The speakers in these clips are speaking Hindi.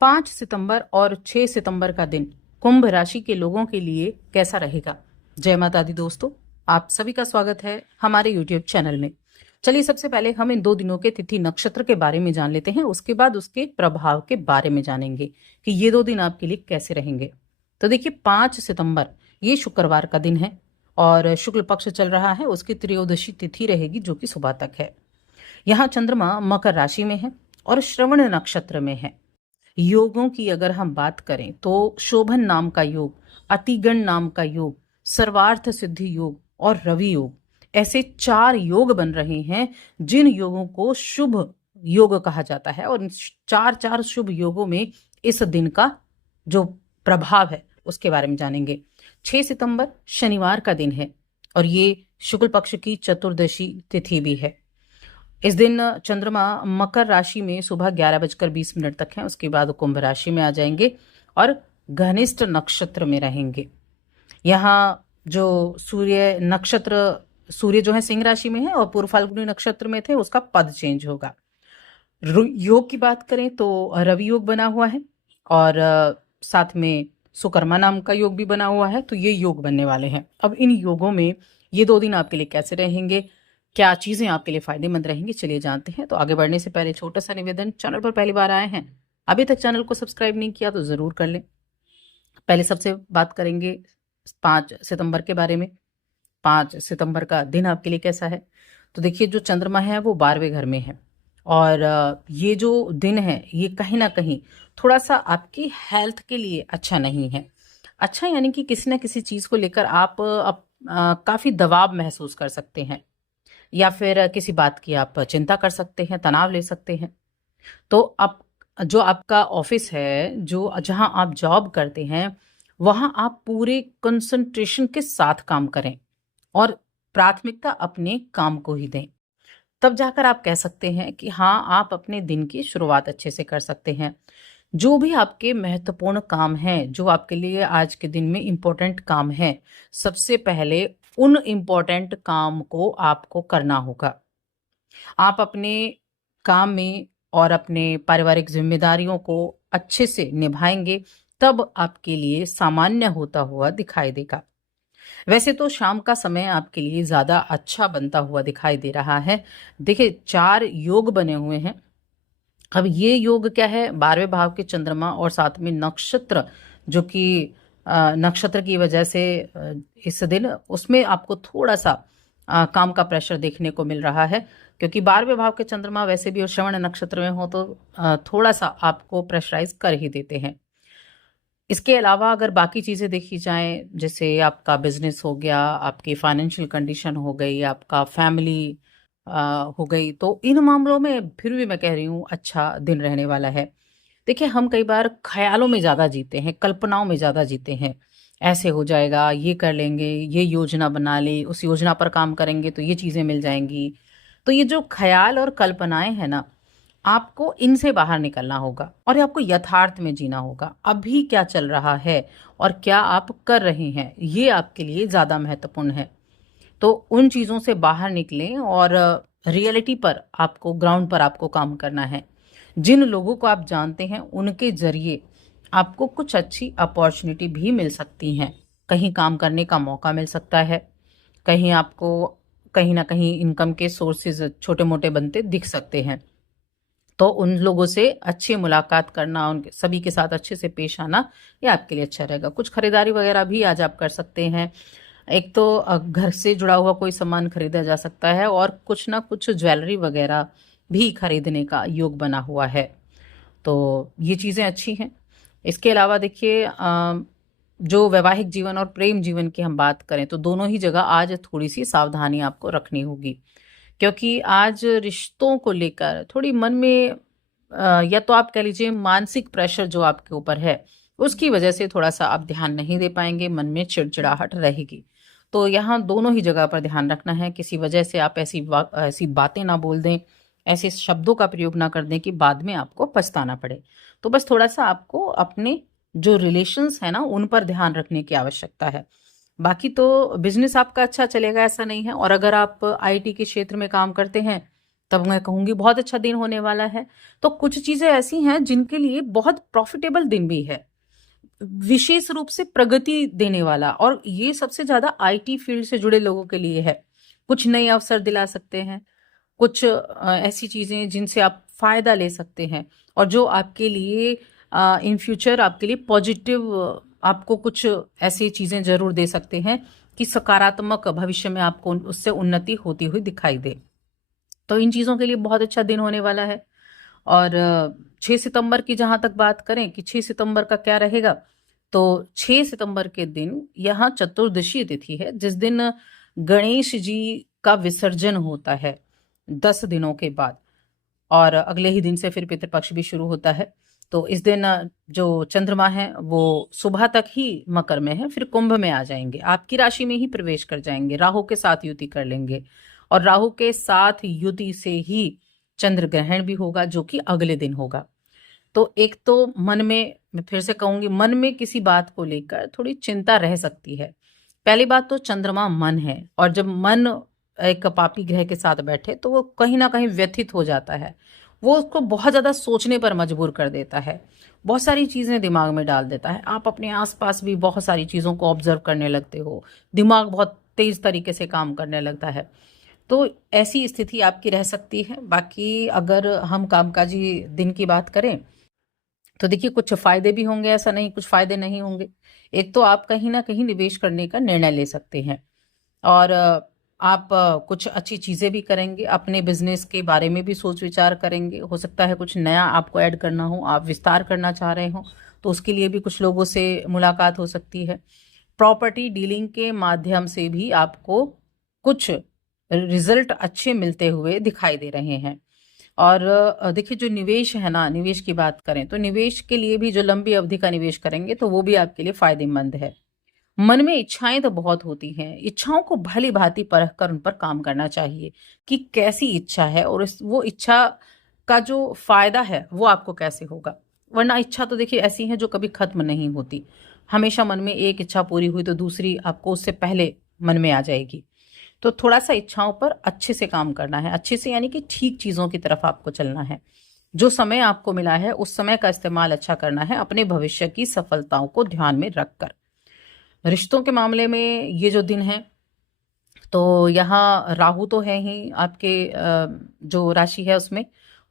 5 सितंबर और 6 सितंबर का दिन कुंभ राशि के लोगों के लिए कैसा रहेगा। जय माता दी दोस्तों, आप सभी का स्वागत है हमारे YouTube चैनल में। चलिए सबसे पहले हम इन 2 दिनों के तिथि नक्षत्र के बारे में जान लेते हैं, उसके बाद उसके प्रभाव के बारे में जानेंगे कि ये 2 दिन आपके लिए कैसे रहेंगे। तो देखिए 5 सितंबर ये शुक्रवार का दिन है और शुक्ल पक्ष चल रहा है, उसकी त्रयोदशी तिथि रहेगी जो कि सुबह तक है। यहाँ चंद्रमा मकर राशि में है और श्रवण नक्षत्र में है। योगों की अगर हम बात करें तो शोभन नाम का योग, अतिगण नाम का योग, सर्वार्थ सिद्धि योग और रवि योग, ऐसे 4 योग बन रहे हैं जिन योगों को शुभ योग कहा जाता है। और इन 4 शुभ योगों में इस दिन का जो प्रभाव है उसके बारे में जानेंगे। 6 सितंबर शनिवार का दिन है और ये शुक्ल पक्ष की चतुर्दशी तिथि भी है। इस दिन चंद्रमा मकर राशि में सुबह 11:20 तक है, उसके बाद कुंभ राशि में आ जाएंगे और घनिष्ठ नक्षत्र में रहेंगे। यहाँ जो सूर्य जो है सिंह राशि में है और पूर्व फाल्गुनी नक्षत्र में थे, उसका पद चेंज होगा। योग की बात करें तो रवि योग बना हुआ है और साथ में सुकर्मा नाम का योग भी बना हुआ है, तो ये योग बनने वाले हैं। अब इन योगों में ये 2 दिन आपके लिए कैसे रहेंगे, क्या चीजें आपके लिए फायदेमंद रहेंगी, चलिए जानते हैं। तो आगे बढ़ने से पहले छोटा सा निवेदन, चैनल पर पहली बार आए हैं, अभी तक चैनल को सब्सक्राइब नहीं किया तो जरूर कर लें। पहले सबसे बात करेंगे 5 सितंबर के बारे में। 5 सितंबर का दिन आपके लिए कैसा है। तो देखिए जो चंद्रमा है वो 12वें घर में है और ये जो दिन है ये कहीं ना कहीं थोड़ा सा आपकी हेल्थ के लिए अच्छा नहीं है। अच्छा यानी कि किसी ना किसी चीज को लेकर आप काफी दबाव महसूस कर सकते हैं या फिर किसी बात की आप चिंता कर सकते हैं, तनाव ले सकते हैं। तो अब जो आपका ऑफिस है, जो जहां आप जॉब करते हैं, वहां आप पूरे कंसंट्रेशन के साथ काम करें और प्राथमिकता अपने काम को ही दें। तब जाकर आप कह सकते हैं कि हाँ, आप अपने दिन की शुरुआत अच्छे से कर सकते हैं। जो भी आपके महत्वपूर्ण काम हैं, जो आपके लिए आज के दिन में इम्पोर्टेंट काम है, सबसे पहले उन इम्पोर्टेंट काम को आपको करना होगा। आप अपने काम में और अपने पारिवारिक जिम्मेदारियों को अच्छे से निभाएंगे, तब आपके लिए सामान्य होता हुआ दिखाई देगा। वैसे तो शाम का समय आपके लिए ज्यादा अच्छा बनता हुआ दिखाई दे रहा है। देखिए 4 योग बने हुए हैं। अब ये योग क्या है, 12वें भाव के चंद्रमा और साथ में नक्षत्र, जो कि नक्षत्र की वजह से इस दिन उसमें आपको थोड़ा सा काम का प्रेशर देखने को मिल रहा है, क्योंकि 12वें भाव के चंद्रमा वैसे भी और श्रवण नक्षत्र में हो तो थोड़ा सा आपको प्रेशराइज कर ही देते हैं। इसके अलावा अगर बाकी चीज़ें देखी जाएं, जैसे आपका बिजनेस हो गया, आपकी फाइनेंशियल कंडीशन हो गई, आपका फैमिली हो गई, तो इन मामलों में फिर भी मैं कह रही हूँ अच्छा दिन रहने वाला है। देखिए हम कई बार ख्यालों में ज़्यादा जीते हैं, कल्पनाओं में ज़्यादा जीते हैं। ऐसे हो जाएगा, ये कर लेंगे, ये योजना बना ले, उस योजना पर काम करेंगे तो ये चीज़ें मिल जाएंगी। तो ये जो ख्याल और कल्पनाएं हैं ना, आपको इनसे बाहर निकलना होगा और आपको यथार्थ में जीना होगा। अभी क्या चल रहा है और क्या आप कर रहे हैं, ये आपके लिए ज़्यादा महत्वपूर्ण है। तो उन चीज़ों से बाहर निकलें और रियलिटी पर आपको, ग्राउंड पर आपको काम करना है। जिन लोगों को आप जानते हैं उनके जरिए आपको कुछ अच्छी अपॉर्चुनिटी भी मिल सकती हैं। कहीं काम करने का मौका मिल सकता है, कहीं आपको कहीं ना कहीं इनकम के सोर्सेज छोटे मोटे बनते दिख सकते हैं। तो उन लोगों से अच्छी मुलाकात करना, उनके सभी के साथ अच्छे से पेश आना, ये आपके लिए अच्छा रहेगा। कुछ खरीदारी वगैरह भी आज आप कर सकते हैं। एक तो घर से जुड़ा हुआ कोई सामान खरीदा जा सकता है और कुछ ना कुछ ज्वेलरी वगैरह भी खरीदने का योग बना हुआ है, तो ये चीज़ें अच्छी हैं। इसके अलावा देखिए जो वैवाहिक जीवन और प्रेम जीवन की हम बात करें तो दोनों ही जगह आज थोड़ी सी सावधानी आपको रखनी होगी, क्योंकि आज रिश्तों को लेकर थोड़ी मन में या तो आप कह लीजिए मानसिक प्रेशर जो आपके ऊपर है, उसकी वजह से थोड़ा सा आप ध्यान नहीं दे पाएंगे, मन में चिड़चिड़ाहट रहेगी। तो यहाँ दोनों ही जगह पर ध्यान रखना है, किसी वजह से आप ऐसी बातें ना बोल दें, ऐसे शब्दों का प्रयोग ना कर दें कि बाद में आपको पछताना पड़े। तो बस थोड़ा सा आपको अपने जो रिलेशंस है ना, उन पर ध्यान रखने की आवश्यकता है। बाकी तो बिजनेस आपका अच्छा चलेगा ऐसा नहीं है, और अगर आप आईटी के क्षेत्र में काम करते हैं तब मैं कहूंगी बहुत अच्छा दिन होने वाला है। तो कुछ चीजें ऐसी हैं जिनके लिए बहुत प्रॉफिटेबल दिन भी है, विशेष रूप से प्रगति देने वाला, और ये सबसे ज्यादा आईटी फील्ड से जुड़े लोगों के लिए है। कुछ नए अवसर दिला सकते हैं, कुछ ऐसी चीजें जिनसे आप फायदा ले सकते हैं और जो आपके लिए इन फ्यूचर आपके लिए पॉजिटिव, आपको कुछ ऐसी चीजें जरूर दे सकते हैं कि सकारात्मक भविष्य में आपको उससे उन्नति होती हुई दिखाई दे। तो इन चीजों के लिए बहुत अच्छा दिन होने वाला है। और 6 सितंबर की जहां तक बात करें कि 6 सितंबर का क्या रहेगा, तो 6 सितंबर के दिन यहाँ चतुर्दशी तिथि है, जिस दिन गणेश जी का विसर्जन होता है 10 दिनों के बाद, और अगले ही दिन से फिर पितृपक्ष भी शुरू होता है। तो इस दिन जो चंद्रमा है वो सुबह तक ही मकर में है, फिर कुंभ में आ जाएंगे, आपकी राशि में ही प्रवेश कर जाएंगे, राहु के साथ युति कर लेंगे, और राहु के साथ युति से ही चंद्र ग्रहण भी होगा जो कि अगले दिन होगा। तो एक तो मन में, मैं फिर से कहूंगी, मन में किसी बात को लेकर थोड़ी चिंता रह सकती है। पहली बात तो चंद्रमा मन है, और जब मन एक पापी ग्रह के साथ बैठे तो वो कहीं ना कहीं व्यथित हो जाता है, वो उसको बहुत ज्यादा सोचने पर मजबूर कर देता है, बहुत सारी चीजें दिमाग में डाल देता है। आप अपने आसपास भी बहुत सारी चीजों को ऑब्जर्व करने लगते हो, दिमाग बहुत तेज तरीके से काम करने लगता है। तो ऐसी स्थिति आपकी रह सकती है। बाकी अगर हम कामकाजी दिन की बात करें तो देखिए, कुछ फायदे भी होंगे, ऐसा नहीं कुछ फायदे नहीं होंगे। एक तो आप कहीं ना कहीं निवेश करने का निर्णय ले सकते हैं, और आप कुछ अच्छी चीजें भी करेंगे, अपने बिजनेस के बारे में भी सोच विचार करेंगे। हो सकता है कुछ नया आपको ऐड करना हो, आप विस्तार करना चाह रहे हो, तो उसके लिए भी कुछ लोगों से मुलाकात हो सकती है। प्रॉपर्टी डीलिंग के माध्यम से भी आपको कुछ रिजल्ट अच्छे मिलते हुए दिखाई दे रहे हैं। और देखिए, जो निवेश है ना, निवेश की बात करें तो निवेश के लिए भी जो लंबी अवधि का निवेश करेंगे तो वो भी आपके लिए फायदेमंद है। मन में इच्छाएं तो बहुत होती हैं, इच्छाओं को भली भांति परख कर उन पर काम करना चाहिए कि कैसी इच्छा है, और वो इच्छा का जो फायदा है वो आपको कैसे होगा। वरना इच्छा तो देखिए ऐसी है जो कभी खत्म नहीं होती, हमेशा मन में एक इच्छा पूरी हुई तो दूसरी आपको उससे पहले मन में आ जाएगी। तो थोड़ा सा इच्छाओं पर अच्छे से काम करना है, अच्छे से यानी कि ठीक चीजों की तरफ आपको चलना है। जो समय आपको मिला है उस समय का इस्तेमाल अच्छा करना है, अपने भविष्य की सफलताओं को ध्यान में रखकर। रिश्तों के मामले में ये जो दिन है, तो यहाँ राहु तो है ही आपके जो राशि है उसमें,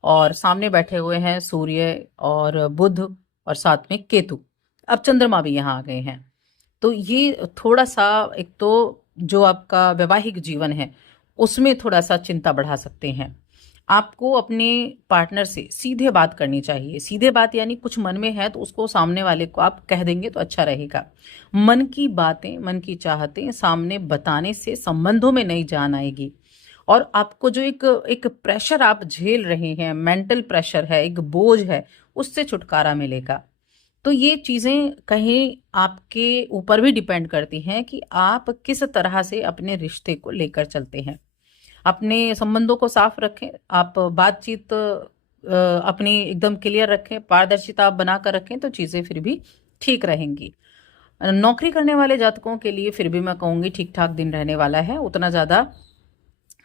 और सामने बैठे हुए हैं सूर्य और बुध और साथ में केतु, अब चंद्रमा भी यहाँ आ गए हैं। तो ये थोड़ा सा, एक तो जो आपका वैवाहिक जीवन है उसमें थोड़ा सा चिंता बढ़ा सकते हैं। आपको अपने पार्टनर से सीधे बात करनी चाहिए, सीधे बात यानी कुछ मन में है तो उसको सामने वाले को आप कह देंगे तो अच्छा रहेगा। मन की बातें, मन की चाहतें सामने बताने से संबंधों में नई जान आएगी, और आपको जो एक एक प्रेशर आप झेल रहे हैं, मेंटल प्रेशर है, एक बोझ है, उससे छुटकारा मिलेगा। तो ये चीजें कहीं आपके ऊपर भी डिपेंड करती हैं कि आप किस तरह से अपने रिश्ते को लेकर चलते हैं। अपने संबंधों को साफ रखें, आप बातचीत अपनी एकदम क्लियर रखें, पारदर्शिता आप बनाकर रखें तो चीजें फिर भी ठीक रहेंगी। नौकरी करने वाले जातकों के लिए फिर भी मैं कहूंगी ठीक ठाक दिन रहने वाला है, उतना ज्यादा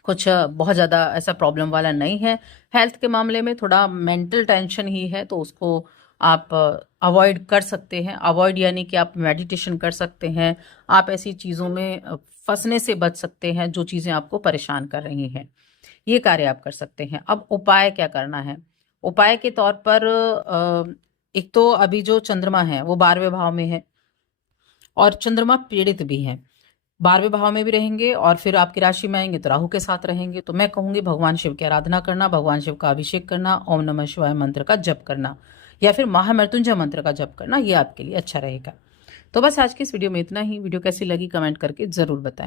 कुछ बहुत ज़्यादा ऐसा प्रॉब्लम वाला नहीं है। हेल्थ के मामले में थोड़ा मेंटल टेंशन ही है, तो उसको आप अवॉइड कर सकते हैं। अवॉइड यानी कि आप मेडिटेशन कर सकते हैं, आप ऐसी चीज़ों में फंसने से बच सकते हैं जो चीज़ें आपको परेशान कर रही हैं, ये कार्य आप कर सकते हैं। अब उपाय क्या करना है? उपाय के तौर पर एक तो अभी जो चंद्रमा है वो 12वें भाव में है, और चंद्रमा पीड़ित भी है, 12वें भाव में भी रहेंगे और फिर आपकी राशि में आएंगे तो राहु के साथ रहेंगे। तो मैं कहूंगी भगवान शिव की आराधना करना, भगवान शिव का अभिषेक करना, ओम नमः शिवाय मंत्र का जप करना, या फिर महामृत्युंजय मंत्र का जप करना, ये आपके लिए अच्छा रहेगा। तो बस आज की इस वीडियो में इतना ही। वीडियो कैसी लगी कमेंट करके जरूर बताएं।